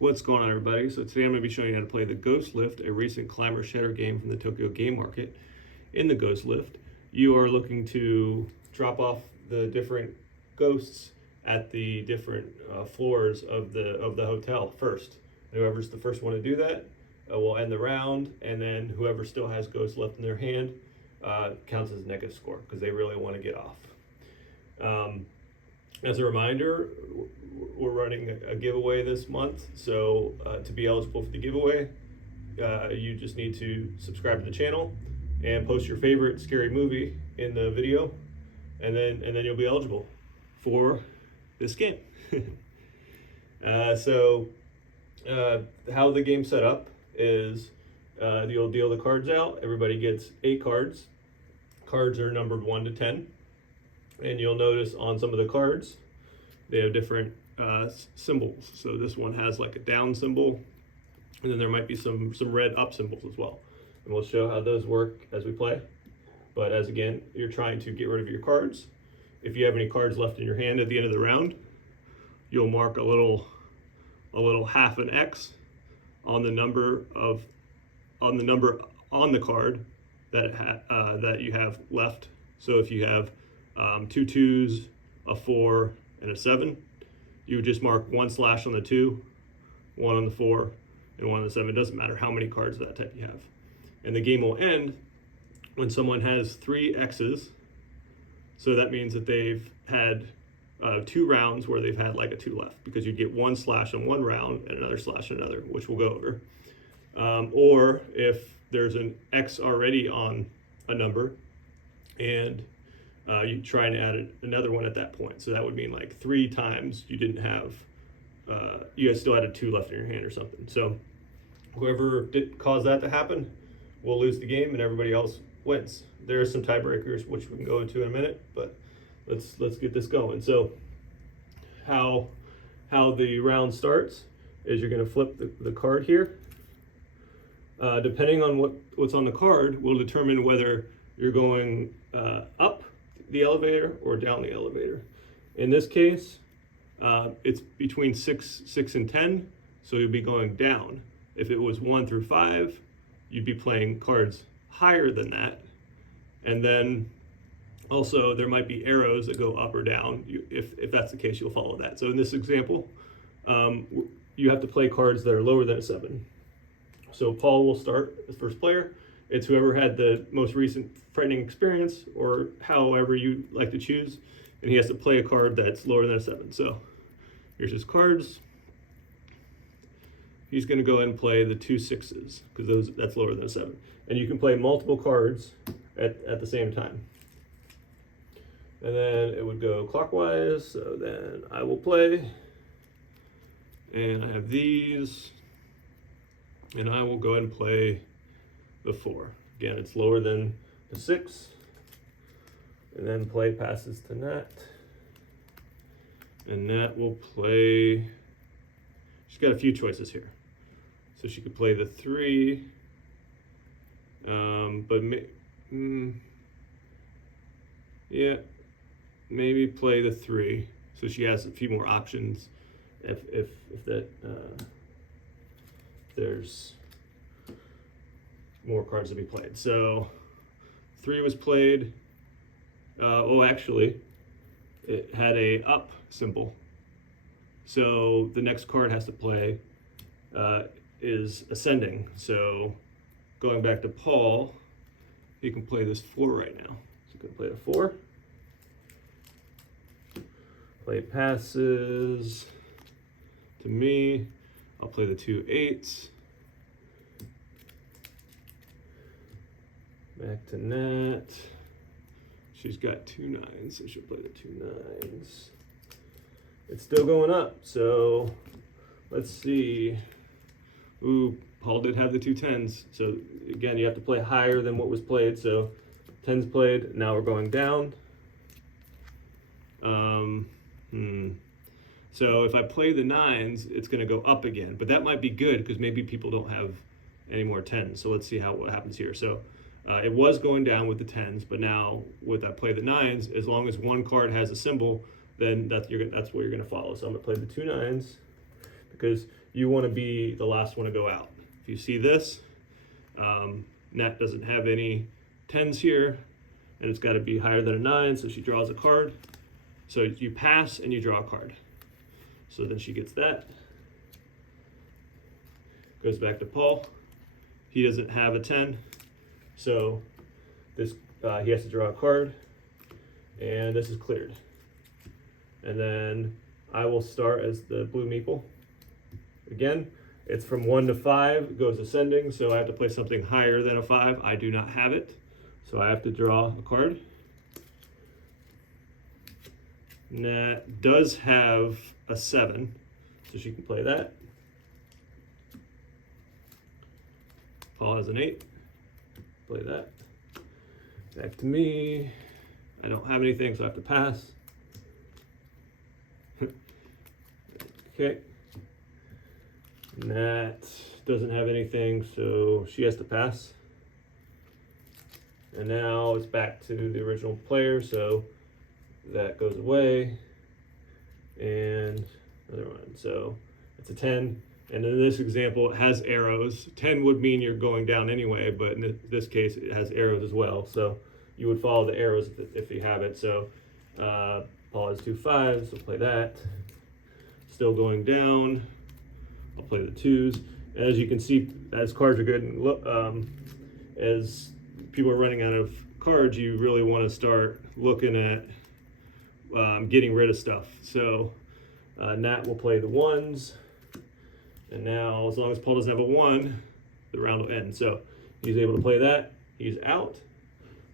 What's going on, everybody? So today I'm going to be showing you how to play the Ghost Lift, a recent Climber Shatter game from the Tokyo Game Market. In the Ghost Lift, you are looking to drop off the different ghosts at the different floors of the hotel first. Whoever's the first one to do that will end the round, and then whoever still has ghosts left in their hand counts as a negative score because they really want to get off. As a reminder, we're running a giveaway this month, so to be eligible for the giveaway, you just need to subscribe to the channel and post your favorite scary movie in the video, and then you'll be eligible for this game. How the game's set up is you'll deal the cards out. Everybody gets 8 cards. Cards are numbered 1 to 10. And you'll notice on some of the cards, they have different symbols. So this one has like a down symbol, and then there might be some red up symbols as well. And we'll show how those work as we play. But as again, you're trying to get rid of your cards. If you have any cards left in your hand at the end of the round, you'll mark a little half an X on the number on the card that you have left. So if you have 2 2s, a 4, and a 7, you would just mark 1 slash on the 2, 1 on the 4, and 1 on the 7. It doesn't matter how many cards of that type you have. And the game will end when someone has 3 X's. So that means that they've had 2 rounds where they've had like a 2 left, because you get 1 slash on one round and another slash on another, which we'll go over. Or if there's an X already on a number and you try and add another one at that point. So that would mean like 3 times you didn't have, you guys still had a 2 left in your hand or something. So whoever did cause that to happen will lose the game and everybody else wins. There are some tiebreakers, which we can go into in a minute, but let's get this going. So how the round starts is you're gonna flip the card here. Depending on what's on the card will determine whether you're going up the elevator or down the elevator. In this case, it's between 6 and 10, so you'll be going down. If it was 1 through 5, you'd be playing cards higher than that. And then also there might be arrows that go up or down. If that's the case, you'll follow that. So in this example, you have to play cards that are lower than a 7. So Paul will start as first player. It's whoever had the most recent frightening experience, or however you like to choose, and he has to play a card that's lower than a 7. So here's his cards. He's going to go ahead and play the 2 6s, because that's lower than a 7. And you can play multiple cards at the same time. And then it would go clockwise. So then I will play, and I have these, and I will go ahead and play the 4. Again, it's lower than the 6. And then play passes to Nat. And Nat will play, she's got a few choices here. So she could play the 3, but maybe play the 3. So she has a few more options if there's more cards to be played. So 3 was played. Actually, it had a up symbol. So the next card has to play is ascending. So going back to Paul, he can play this 4 right now. So he can play a 4. Play passes to me. I'll play the 2 8s. Back to Nat. She's got 2 9s, so she'll play the 2 9s. It's still going up, so let's see. Ooh, Paul did have the 2 10s. So again, you have to play higher than what was played. So 10s played, now we're going down. So if I play the 9s, it's gonna go up again, but that might be good because maybe people don't have any more 10s. So let's see what happens here. So it was going down with the 10s, but now with I play the 9s, as long as one card has a symbol, then that's what you're gonna follow. So I'm gonna play the 2 9s, because you want to be the last one to go out. If you see this, Nat doesn't have any 10s here, and it's got to be higher than a 9, so she draws a card. So you pass and you draw a card. So then she gets that. Goes back to Paul. He doesn't have a 10, so this he has to draw a card, and this is cleared. And then I will start as the blue meeple. Again, it's from 1 to 5, it goes ascending, so I have to play something higher than a 5. I do not have it, so I have to draw a card. Nat does have a 7, so she can play that. Paul has an 8, play that. Back to me. I don't have anything, so I have to pass. Okay. Nat doesn't have anything, so she has to pass. And now it's back to the original player, so that goes away. And another one. So it's a 10. And in this example, it has arrows. 10 would mean you're going down anyway, but in this case, it has arrows as well. So you would follow the arrows if you have it. So Paul has 2 5s, so play that. Still going down. I'll play the 2s. And as you can see, as cards are good, and look, as people are running out of cards, you really want to start looking at getting rid of stuff. So Nat will play the 1s. And now, as long as Paul doesn't have a 1, the round will end. So he's able to play that. He's out.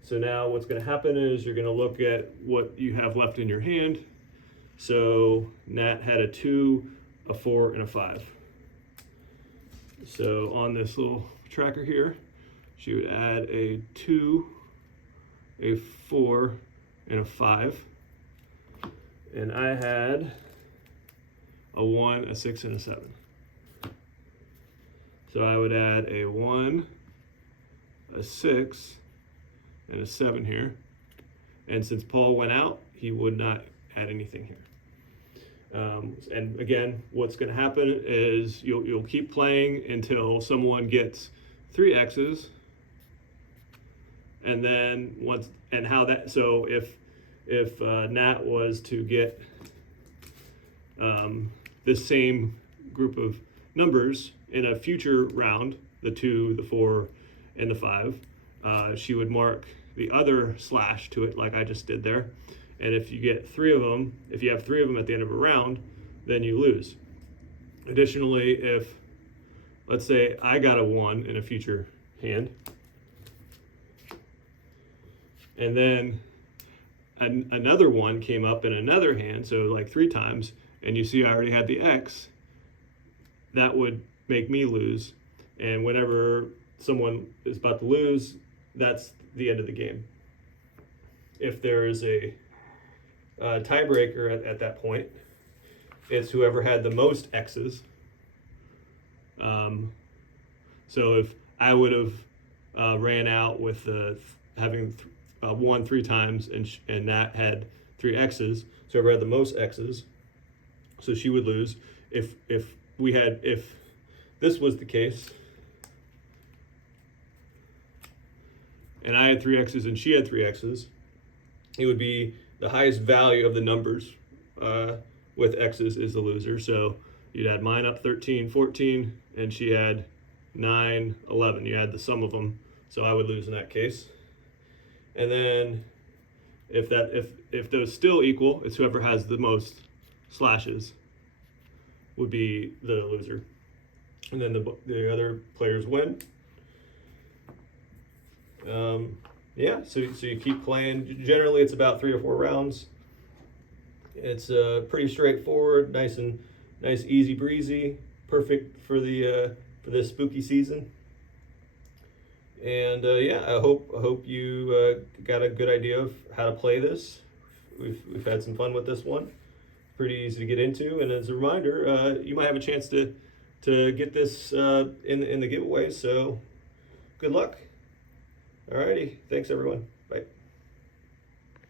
So now what's going to happen is you're going to look at what you have left in your hand. So Nat had a 2, a 4, and a 5. So on this little tracker here, she would add a 2, a 4, and a 5. And I had a 1, a 6, and a 7. So I would add a 1, a 6, and a 7 here. And since Paul went out, he would not add anything here. And again, what's going to happen is you'll keep playing until someone gets 3 X's. And then so if Nat was to get this same group of numbers in a future round, the 2, the 4, and the 5, she would mark the other slash to it like I just did there. And if you get 3 of them, if you have 3 of them at the end of a round, then you lose. Additionally, if, let's say I got a 1 in a future hand, and then another 1 came up in another hand, so like 3 times, and you see I already had the X, that would make me lose. And whenever someone is about to lose, that's the end of the game. If there is a tiebreaker at that point, it's whoever had the most X's. So if I would have ran out with having 1 3 times, and Nat had 3 X's, so whoever had the most X's, so she would lose. If this was the case, and I had 3 X's and she had 3 X's, it would be the highest value of the numbers with X's is the loser. So you'd add mine up 13, 14, and she had 9, 11. You add the sum of them, so I would lose in that case. And then if those still equal, it's whoever has the most slashes would be the loser. And then the other players win. Yeah, so you keep playing. Generally, it's about 3 or 4 rounds. It's pretty straightforward, nice, easy breezy, perfect for this spooky season. And yeah, I hope you got a good idea of how to play this. We've had some fun with this one. Pretty easy to get into, and as a reminder, you might have a chance to get this in the giveaway. So good luck. Alrighty, thanks everyone.